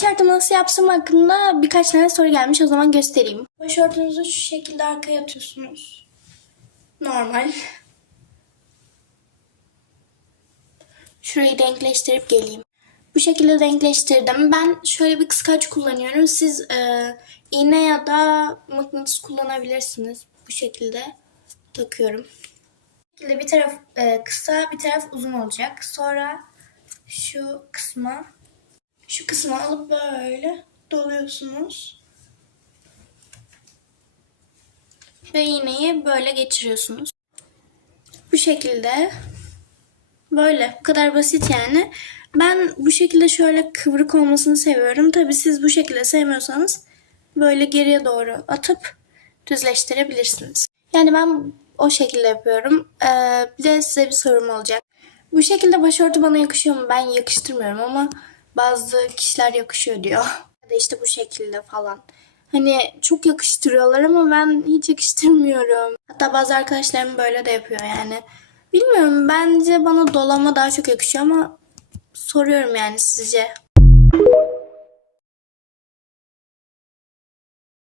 Başörtü nasıl yapsam hakkında birkaç tane soru gelmiş. O zaman göstereyim. Başörtünüzü şu şekilde arkaya atıyorsunuz. Normal. Şurayı denkleştirip geleyim. Bu şekilde denkleştirdim. Ben şöyle bir kıskaç kullanıyorum. Siz e, iğne ya da mıknatıs kullanabilirsiniz. Bu şekilde takıyorum. Bu şekilde bir taraf e, kısa, bir taraf uzun olacak. Sonra şu kısma şu kısmı alıp böyle doluyorsunuz. Ve iğneyi böyle geçiriyorsunuz. Bu şekilde böyle bu kadar basit yani. Ben bu şekilde şöyle kıvrık olmasını seviyorum. Tabi siz bu şekilde sevmiyorsanız böyle geriye doğru atıp düzleştirebilirsiniz. Yani ben o şekilde yapıyorum. Ee, bir de size bir sorum olacak. Bu şekilde başörtü bana yakışıyor mu? Ben yakıştırmıyorum ama bazı kişiler yakışıyor diyor. Ya da işte bu şekilde falan. Hani çok yakıştırıyorlar ama ben hiç yakıştırmıyorum. Hatta bazı arkadaşlarım böyle de yapıyor yani. Bilmiyorum bence bana dolama daha çok yakışıyor ama soruyorum yani sizce.